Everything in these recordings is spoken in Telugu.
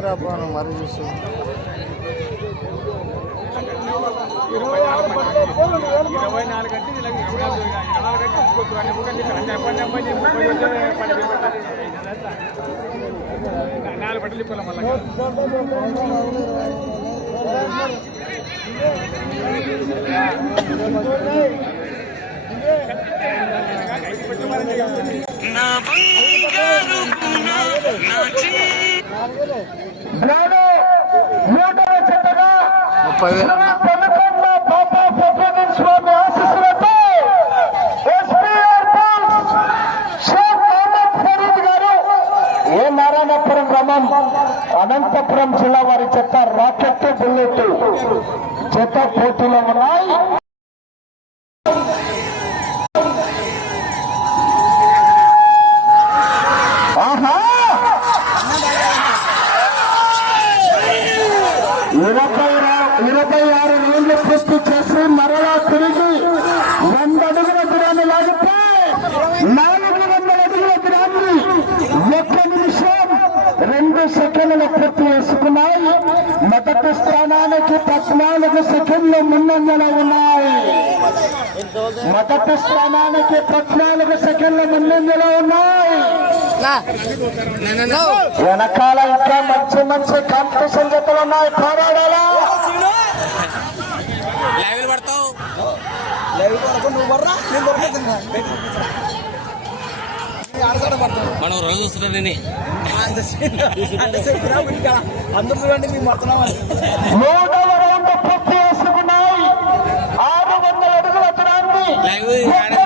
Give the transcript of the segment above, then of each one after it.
తీసుకురాపోను మరి చూసు ఇరవై నాలుగు అంటే ఇలా నాలుగు బట్టలు మళ్ళీ ముప్పై వేలు ఏ నారాయణపురం గ్రామం అనంతపురం జిల్లా వారి చెత్త రాకెట్ బుల్లెట్ చెత్త పోటీలో ఉన్నాయి ఆహా ఇరవై రా- ఇరవై ఆరు నీళ్ళు పూర్తి చేసి మరలా తిరిగి వంద అడుగుల దూరాన్ని లాగితే నాలుగు వందల అడుగుల దూరాన్ని ఒక్క నిమిషం రెండు సెకండ్ల పూర్తి చేసుకున్నాయి మొదటి స్థానానికి పద్నాలుగు సెకండ్లు ముందంజలో ఉన్నాయి మొదటి స్థానానికి పద్నాలుగు సెకండ్ల ముందంజలో ఉన్నాయి. వెనకాల ఇంకా మంచి మంచి కాంపిటీషన్ జతలు ఉన్నాయి. పోరాడాలా? మనం రోజు చూస్తున్నారని అందరూ చూడండి మేము మొత్తం మూడవ రౌండ్ పూర్తి చేసుకున్నాయి ఆరు వందల అడుగుల దూరాన్ని లైవ్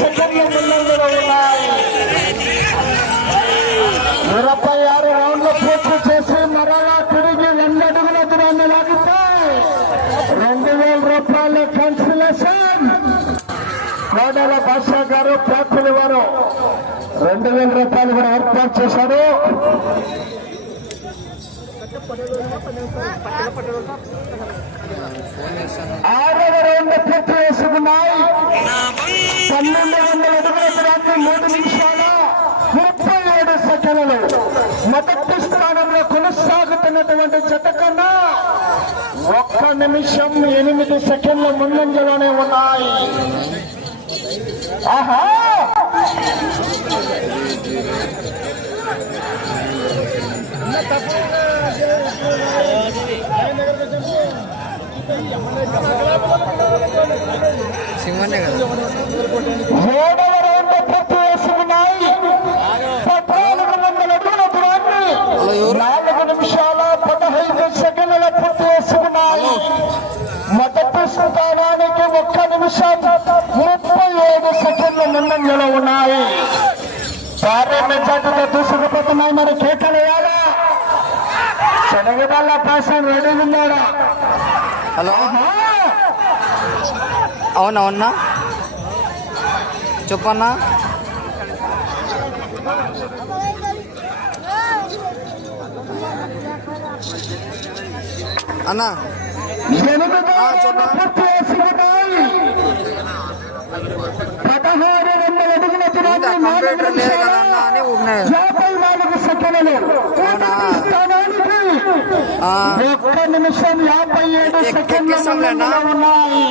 సెకండ్ల ముందంజలో ఉన్నాయి ఇరవై ఆరు రౌండ్లు పూర్తి చేసి మరలా తిరిగి వంద అడుగుల దూరాన్ని లాగితే రెండు వేల రూపాయల కన్సిలేషన్ కోడల భాషా గారు ప్రార్థన వారు రెండు వేల రూపాయలు కూడా ఏర్పాటు చేశారు. ఆరవ రౌండ్ పూర్తి చేసుకున్నాయి. పన్నెండు వందల అడుగుల దూరాన్ని మూడు నిమిషాల ముప్పై ఏడు సెకండ్లు. మొదటి స్థానంలో కొనసాగుతున్నటువంటి జత కన్నా ఒక్క నిమిషం ఎనిమిది సెకండ్ల ముందంజలోనే ఉన్నాయి. ఆహా! సింహనే కదా? నాలుగు నిమిషాల పదహైదు సెకండ్ల పూర్తి చేసుకున్నాయి మొదటి స్థానానికి ఒక్క నిమిషం ముప్పై ఏడు సెకండ్ల ముందంజలో ఉన్నాయి. మెజార్టీతో దూసుకుపోతున్నాయి మరి కేకలేయాలా శనగదల్ల పాసం రెడీ ఉన్నాడా హలో ఆహా! అవునా అవునా చెప్పన్నా అన్నా ఎనిమిది ఆ, చెప్పు. పూర్తి చేసుకున్నాయి పదహారు వందల అడుగుల ఇంకా దూరాన్ని నాలుగు కంప్యూటర్ లేదు కదా అన్నా అని ఉన్నాయి యాభై నాలుగు సెకండ్లు అవునా? ఒక్క నిమిషం యాభై ఏడు సెకండ్ల ఉన్నాయి.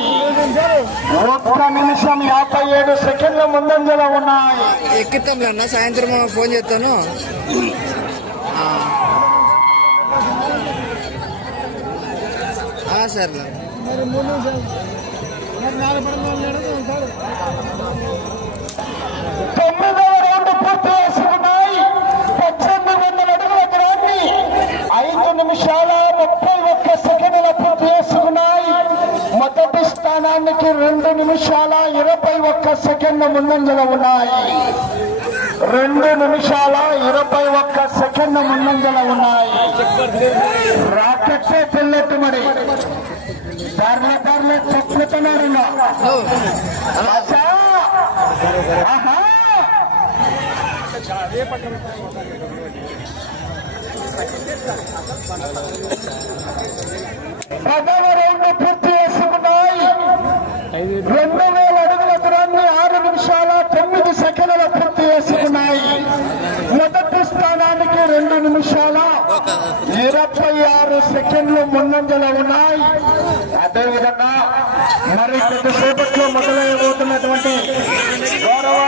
ఒక్క నిమిషం యాభై ఏడు సెకండ్ల ముందంజలో ఉన్నాయి. ఎక్కిస్తాంలే అన్న సాయంత్రం ఫోన్ చేస్తాను. సర్లే. నిమిషాల ముప్పై ఒక్క సెకండ్ల పూర్తి చేసుకున్నాయి మొదటి స్థానానికి రెండు నిమిషాల ఇరవై ఒక్క సెకండ్ ముందంజల ఉన్నాయి. రెండు నిమిషాల ఇరవై ఒక్క సెకండ్ ముందంజల ఉన్నాయి. రాకెట్లే పిల్లెట్టు మరి ధరల ధరల చెప్పుతున్నారు ఆహా! పదవ రౌండ్ పూర్తి చేసుకున్నాయి. రెండు వేల అడుగుల దూరాన్ని ఆరు నిమిషాల తొమ్మిది సెకండ్ల పూర్తి చేసుకున్నాయి. మొదటి స్థానానికి రెండు నిమిషాల ఇరవై ఆరు సెకండ్లు ముందంజలో ఉన్నాయి. అదేవిధంగా మరి కొద్దిసేపట్లో మొదలైపోతున్నటువంటి గౌరవ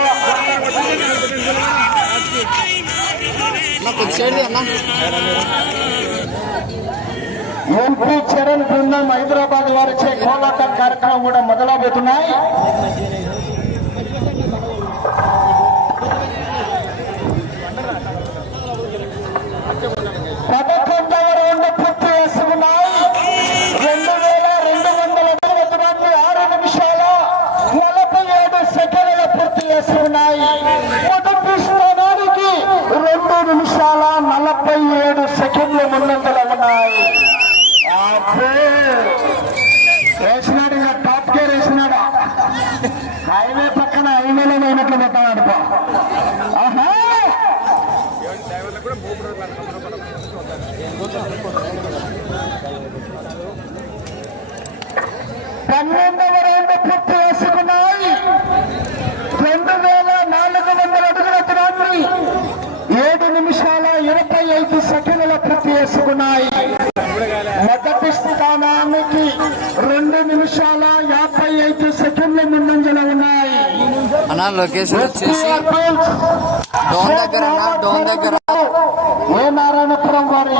ఎంపీ చరణ్ బృందం హైదరాబాద్ వారిచే కోలాటం కార్యక్రమం కూడా మొదలవుతున్నాయి పదకొండవ రౌండ్ పూర్తి చేసుకున్నాయి రెండు వేల రెండు వందల అడుగుల దూరాన్ని ఆరు నిమిషాల నలభై ఏడు సెకండ్ల పూర్తి చేసుకున్నాయి మొదటి స్థానానికి రెండు నిమిషాల నలభై ఏడు సెకండ్ల ముందంతలో ఉన్నాయి అబ్బే. వేసినాడు ఇంకా టాప్ గేర్ వేసినాడు హైవే పక్కన హైవేలో పోయినట్లు పెట్టాడు పో. ఆహా పన్నెండవ రౌండ్ పూర్తి చేసుకున్నాయి. రెండు వేల నాలుగు వందల అడుగుల దూరాన్ని ఏడు నిమిషాల ఇరవై ఐదు సెకండ్ల పూర్తి చేసుకున్నాయి. మొదటి స్థానానికి రెండు నిమిషాల యాభై ఐదు సెకండ్ల ముందంజలో ఉన్నాయి. అన్న లొకేషన్ వచ్చేసి డోన్ దగ్గర అన్న, డోన్ దగ్గర. ఏ నారాయణపురం వారి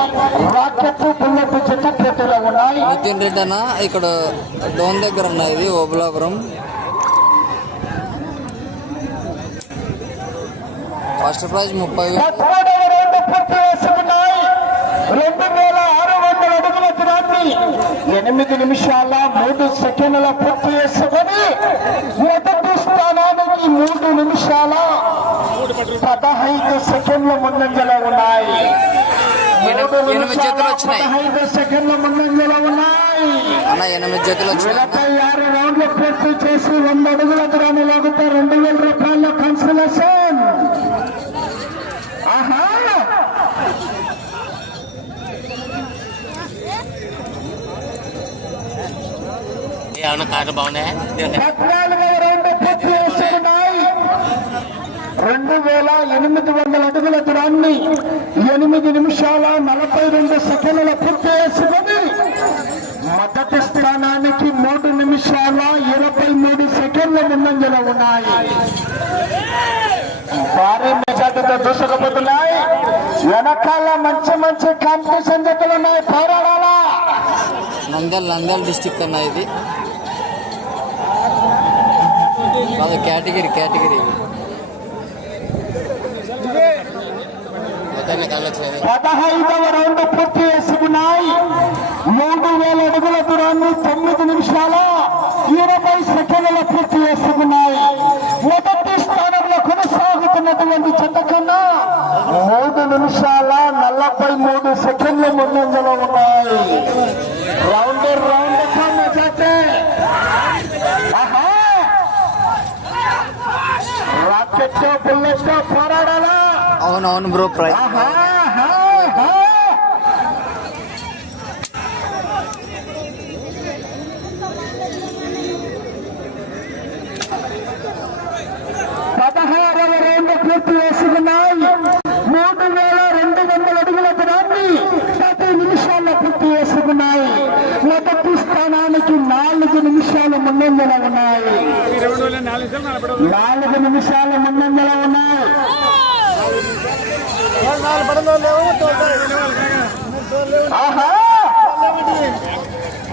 రాకెట్ బుల్లెట్ జత పోటీలో ఉన్నాయి అన్న ఇక్కడ డోన్ దగ్గర ఉన్నాయి ఇది ఓబులాపురం. ఫస్ట్ ప్రైజ్ ముప్పై ఎనిమిది నిమిషాల మూడు సెకండ్ల పూర్తి చేసుకొని మొదటి స్థానానికి మూడు నిమిషాల పదహైదు సెకండ్ల ముందంజలో ఉన్నాయి. ఎనిమిది- చేతులు వచ్చినాయి. అన్న ఎనిమిది జతలు వచ్చినాయి చేసి వంద అడుగుల దూరాన్ని లాగితే రెండు వేల రూపాయల కన్సలేషన్ ఆహా! ఏమన్నా కార్డు బాగున్నాయా పద్నాలుగవ రౌండ్ పూర్తి చేసుకున్నాయి రెండు వేల ఎనిమిది వందల అడుగుల దూరాన్ని ఎనిమిది నిమిషాల నలభై రెండు సెకండ్ల పూర్తి చేసుకుని మొదటి స్థానానికి మూడు నిమిషాల ఇరవై మూడు సెకండ్ల ముందంజలో ఉన్నాయి. భారీ మెజార్టీతో దూసుకుపోతున్నాయి. వెనకాల మంచి మంచి కాంపిటీషన్ జట్టులు ఉన్నాయి. పోరాడాలా? నందల్ నందల్ డిస్టిక్ అన్న ఇది. కేటగిరీ కేటగిరీ పదహైదవ రౌండ్ పూర్తి చేసుకున్నాయి. మూడు వేల అడుగుల దూరాన్ని తొమ్మిది నిమిషాల ఇరవై సెకండ్ల పూర్తి చేసుకున్నాయి. మొదటి స్థానంలో కొనసాగుతున్నటువంటి చెత్త కన్నా మూడు నిమిషాల నలభై మూడు సెకండ్ల ముందంజలో ఉన్నాయి. రౌండ్ రౌండ్ ఆహా! రాకెట్ బుల్లెట్ పోరాడాలా? అవునవును బ్రో ప్రైజ్ ఆహా, ఆహా, ఆహా. పదహారవ రౌండ్ పూర్తి చేసుకున్నాయి మూడు వేల రెండు వందల అడుగుల దూరాన్ని పది నిమిషాల్లో పూర్తి చేసుకున్నాయి మొదటి స్థానానికి నాలుగు నిమిషాల ముందంజల ఉన్నాయి ఈ రెండు వేల నాలుగు నిమిషాలు ముందంజల ఉన్నాయి.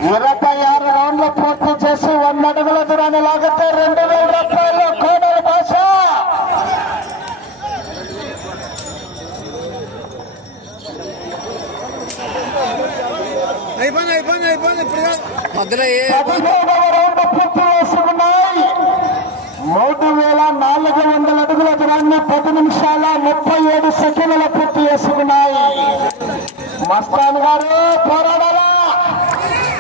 ఇరవై ఆరు రౌండ్లు పూర్తి చేసి వంద అడుగుల దూరాన్ని లాగితే రెండు వేల రూపాయలు కోడల భాష. అయిపోయింది అయిపోయింది అయిపోయింది ఇప్పుడు మధ్యలో రంగులు పూర్తి చేసుకున్నాయి మస్తాన్ గారు పోరాడారా?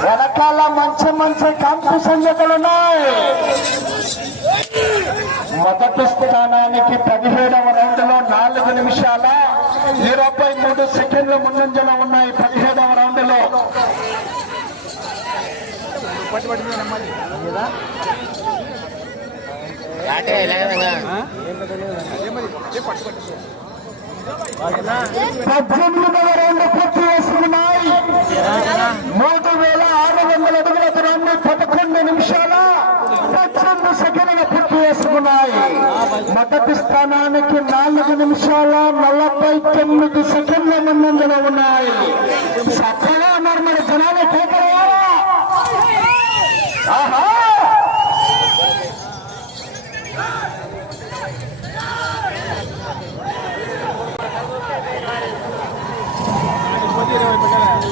వెనకాల మంచి మంచి కంపు సంగతులు ఉన్నాయి. మొదటి స్థానానికి పదిహేడవ రౌండ్లో నాలుగు నిమిషాల ఇరవై మూడు సెకండ్ల ముందంజలో ఉన్నాయి పదిహేడవ రౌండ్లో. పట్టుబడి పద్దెనిమిది మీద నమ్మాలి పూర్తి చేసుకున్నాయి మూడు వేల ఆరు వందల అడుగుల దూరాన్ని పదకొండు నిమిషాల పద్దెనిమిది సెకండ్లు పూర్తి చేసుకున్నాయి మొదటి స్థానానికి నాలుగు నిమిషాల నలభై తొమ్మిది సెకండ్ల ముందంజలో ఉన్నాయి చక్కగా ఉన్నారు మరి జనాలు కేకలేయాలా? ఆహా పోతే ఇరవై పెట్టాలి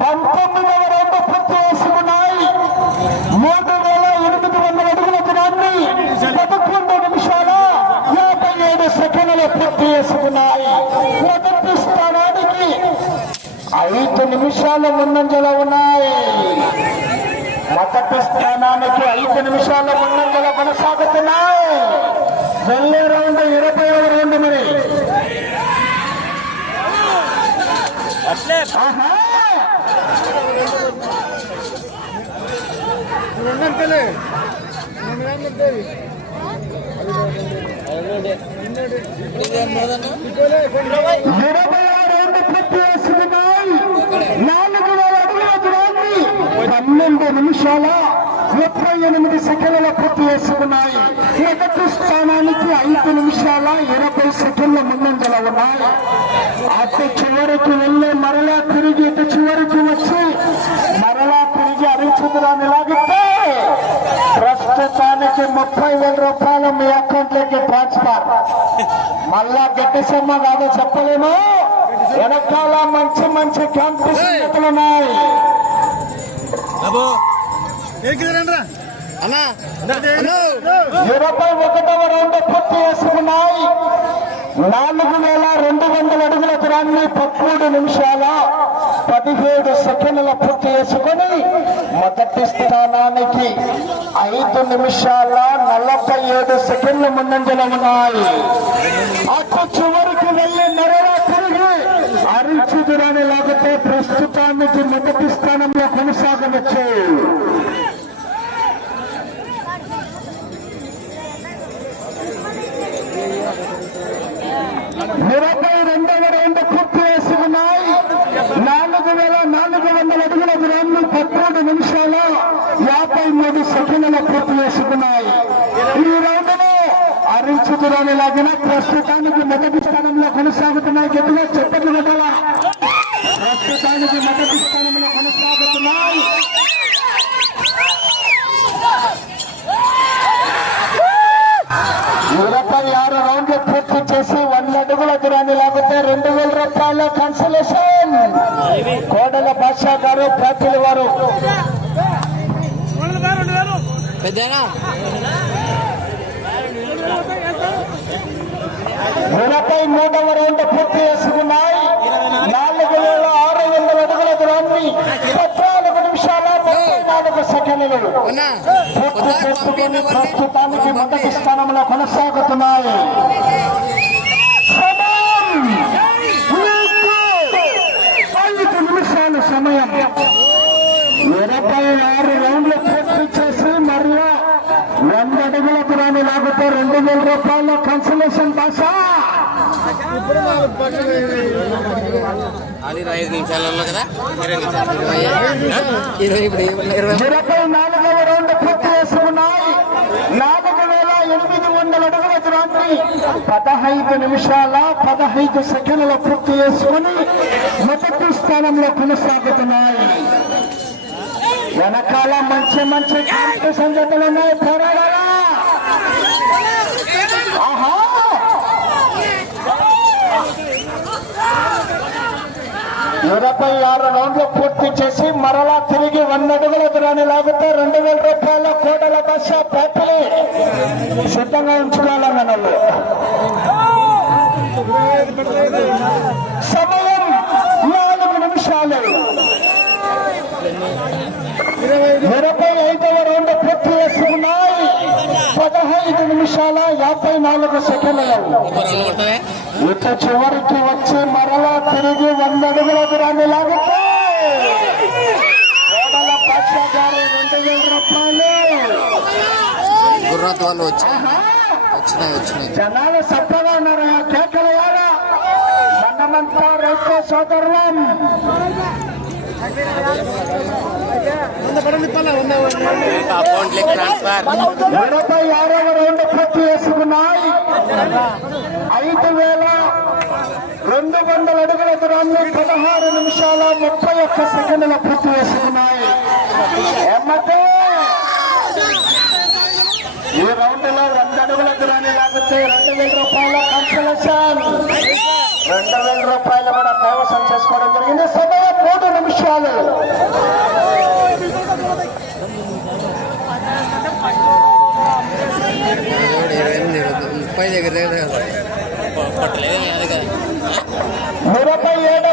పంతొమ్మిదవ రౌండ్ పూర్తి చేసుకున్నాయి మూడు వేల ఎనిమిది వందల అడుగుల దూరాన్ని పదకొండు నిమిషాల యాభై ఏడు సెకండ్లు పూర్తి చేసుకున్నాయి మొదటి స్థానానికి ఐదు నిమిషాలు ముందంజల ఉన్నాయి. మొదటి స్థానానికి ఐదు నిమిషాల ముందంజల కొనసాగుతున్నాయి. వెళ్ళే రౌండ్ ఇరవై రౌండ్ మరి. ఉన్నంతలే నేను ఏం చెప్తాది ఇరవై ఆరేళ్ళు పూర్తి చేసుకున్నాయి నాలుగు వేల అడుగుల దూరాన్ని పన్నెండు నిమిషాల ముప్పై ఎనిమిది సెకండ్ల పూర్తి చేసుకున్నాయి. మొదటి స్థానానికి ఐదు నిమిషాల ఇరవై సెకండ్ల ముందంజల ఉన్నాయి. అటు చివరికి వెళ్ళి మరలా తిరిగి ఇటు చివరికి వచ్చి మరలా తిరిగి అరిచుదురాన్ని లాగితే ప్రస్తుతానికి ముప్పై వేల రూపాయలు మీ అకౌంట్లోకి ట్రాన్స్ఫర్. మళ్ళా గట్టిసమ్మ కాదు చెప్పలేము? వెనకాల మంచి మంచి కాంపిటీషన్ ఉన్నాయి అన్నా. ఇరవై ఒకటవ రౌండ్ పూర్తి చేసుకున్నాయి. నాలుగు వేల రెండు వందల అడుగుల దూరాన్ని పదమూడు నిమిషాల పదిహేడు సెకండ్ల పూర్తి చేసుకొని మొదటి స్థానానికి ఐదు నిమిషాల నలభై ఏడు సెకండ్ల ముందంజలో ఉన్నాయి. అటు చివరికి వెళ్ళి నెరవేరా తిరిగి అరిచి దూరాన్ని లాగితే ప్రస్తుతానికి మొదటి స్థానంలో కొనసాగవచ్చు. ఇరవై రెండవ రౌండ్ పూర్తి చేసుకున్నాయి నాలుగు వేల నాలుగు వందల అడుగుల దూరాన్ని పదమూడు నిమిషాల యాభై మూడు సెకండ్ల పూర్తి చేసుకున్నాయి ఈ రౌండ్లో అరించి దూరాన్ని లాగిన ప్రస్తుతానికి మొదటి స్థానంలో కొనసాగుతున్నాయి గట్టిగా చెప్పట్లు కొట్టాలా ప్రస్తుతానికి మొదటి స్థానంలో కొనసాగుతున్నాయి ఇరవై ఆరు రౌండ్లు పూర్తి చేసి వంద అడుగుల దూరాన్ని లాగితే రెండు వేల రూపాయల కన్సలేషన్ కోడల బాషా గారు ప్రాతిల్ వారు పెద్దనా ఇరవై మూడవ రౌండ్ పూర్తి చేసుకున్నాయి. నాలుగు వేల ఆరు వందల అడుగుల దూరాన్ని పద్నాలుగు నిమిషాల ముప్పై నాలుగు సెకండ్లు. అన్నా పూర్తి చేసుకుని ప్రస్తుతానికి మొదటి స్థానంలో కొనసాగుతున్నాయి సమయం మీకు ఐదు నిమిషాలు సమయం ఇరవై ఆరు రౌండ్లు పూర్తి చేసి మరలా వంద అడుగుల దూరాన్ని లాగితే రెండు వేల రూపాయల కన్సలేషన్ భాష అది ఇరవై ఐదు నిమిషాలు ఉన్నా కదా? ఇరవై నిమిషాలు. ఇరవై ఇప్పుడు ఇరవై ఇరవై నాలుగవ రౌండ్ పూర్తి చేసుకున్నాయి. నాలుగు వేల ఎనిమిది వందల అడుగుల దూరాన్ని పదహైదు నిమిషాల పదహైదు సెకండ్ల పూర్తి చేసుకుని మొదటి స్థానంలో కొనసాగుతున్నాయి. వెనకాల మంచి మంచి జతలు ఉన్నాయి. పోరాడాలా ఆహా ఇరవై ఆరు రౌండ్లు పూర్తి చేసి మరలా తిరిగి వంద అడుగుల దూరాన్ని లాగితే రెండు వేల రూపాయల కోటల బస్సు ప్యాపిలి సిద్ధంగా ఉంచుకోవాలన్న సమయం నాలుగు నిమిషాలు ఇరవై ఐదవ రౌండ్ పూర్తి చేసుకున్నాయి పదహైదు నిమిషాల యాభై నాలుగు సెకండ్లు ఇక చివరికి వచ్చి మరలా తిరిగి వంద అడుగుల దూరాన్ని లాగితే. రెండు వేల రూపాయలు. గుర్రాత్ వాళ్ళు వచ్చినాయి వచ్చినాయి. జనాలు సత్తగా ఉన్నారు కేకలు మనమంతా రైతు సోదరులం. అకౌంట్లకి ఆరవ రౌండ్ పూర్తి చేసుకున్నాయి ఐదు వేల రెండు వందల అడుగుల దూరాన్ని పదహారు నిమిషాల ముప్పై ఒక్క సెకండ్ల పూర్తి చేసుకున్నాయి ఎమ్మటే ఈ రౌండ్లో రెండు అడుగుల దూరాన్ని లాగితే రెండు వేల రూపాయల కన్సలేషన్ రెండు వేల రూపాయలు కూడా కైవసం చేసుకోవడం జరిగింది. సమయం మూడు నిమిషాలు. ముప్పై దగ్గర ఏడవ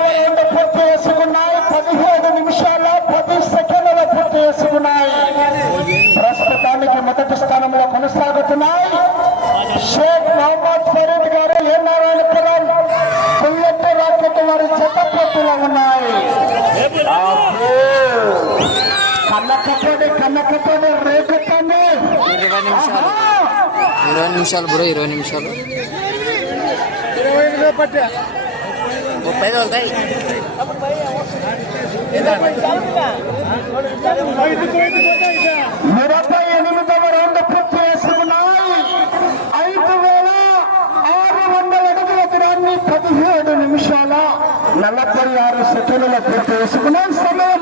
రౌండ్ రేపెట్టండి ఇరవై నిమిషాలు. ఇరవై నిమిషాలు బ్రో ఇరవై నిమిషాలు. ముప్పై ఎనిమిదవ రౌండ్ పూర్తి చేసుకున్నాయి. ఐదు వేల ఆరు వందల అడుగుల దూరాన్ని పదిహేడు నిమిషాల నలభై ఆరు సెకండ్ల పూర్తి చేసుకున్నాయి. సమయం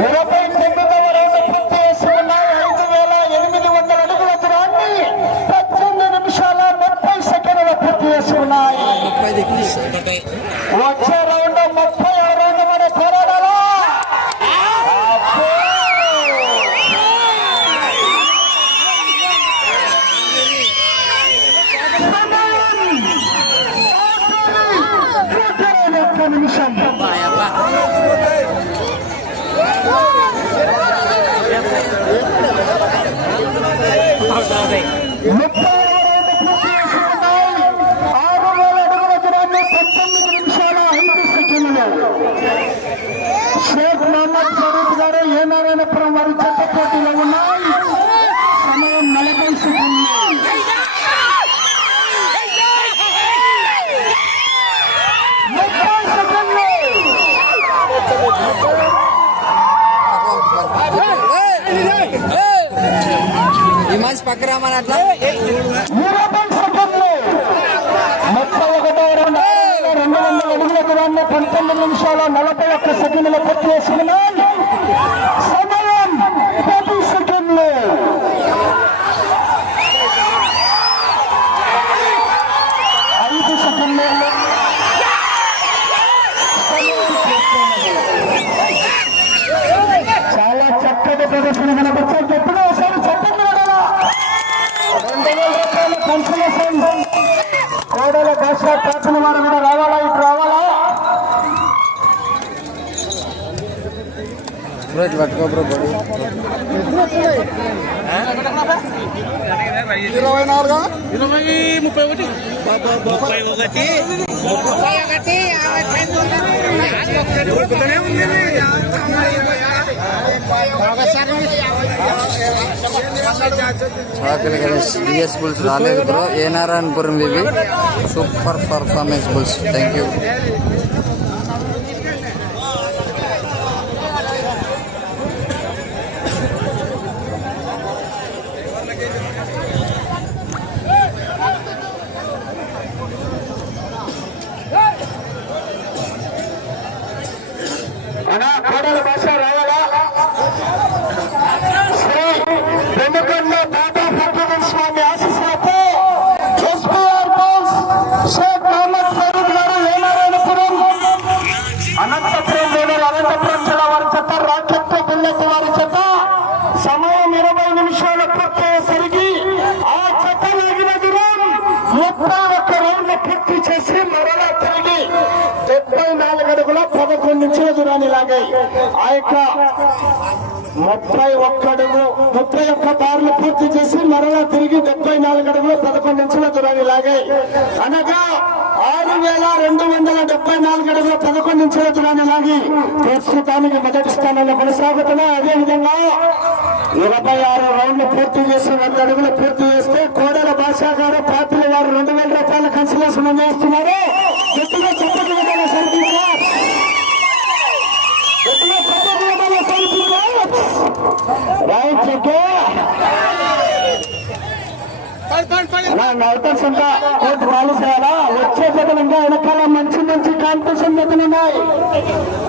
ఇరవై తొమ్మిదవ పూర్తి ఐదు వేల ఎనిమిది వందల అడుగుల దూరాన్ని పద్దెనిమిది నిమిషాల ముప్పై సెకండ్ల పూర్తి చేసుకున్నాయి. వచ్చే రౌండ్ ముప్పై రౌండ్ మన పోరాడాలా నిమిషం. Okay. ఈ పక్క రామని అట్లా? రెండు. పంతొమ్మిది నిమిషాల నలభై ఒక్క సెకండ్ల పూర్తి చేసుకున్నాయి దశ కాపిన వారు కూడా రావాలా? ఇటు రావాలా? ఇరవై నాలుగు? ఇరవై ముప్పై ఒకటి. ముప్పై ఒకటి. ముప్పై ఒకటి. చాకలి గణేష్ బిఎస్ బుల్స్ రాలేదు బ్రో. ఏ నారాయణపురం ఇవి super performance bulls thank you ఇంచుల ఆ యొక్క ముప్పై ఒక్కడుగు ముప్పై ఒక్క బార్లు పూర్తి చేసి మరలా తిరిగి డెబ్బై నాలుగు అడుగులు పదకొండు ఇంచుల దూరాన్ని లాగాయి అనగా ఆరు వేల రెండు వందల డెబ్బై నాలుగు అడుగుల పదకొండు ఇంచుల దూరాన్ని లాగి ప్రస్తుతానికి మొదటి స్థానంలో కొనసాగుతున్నాయి. అదేవిధంగా ఇరవై ఆరు రౌండ్లు పూర్తి చేసి వంద అడుగులు పూర్తి చేస్తే కోడల భాషా గారు పార్టీల వారు రెండు వేల రూపాయల కన్సలేషన్ చేస్తున్నారు నైటర్స్ అంతా కోర్టు రాలేసారా వచ్చే ఇంకా వెనకాల మంచి మంచి కాంపిటీషన్ జగన్ ఉన్నాయి.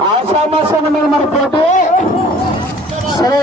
ఆశామాసం ఉన్నారు మరి పోటీ. సరే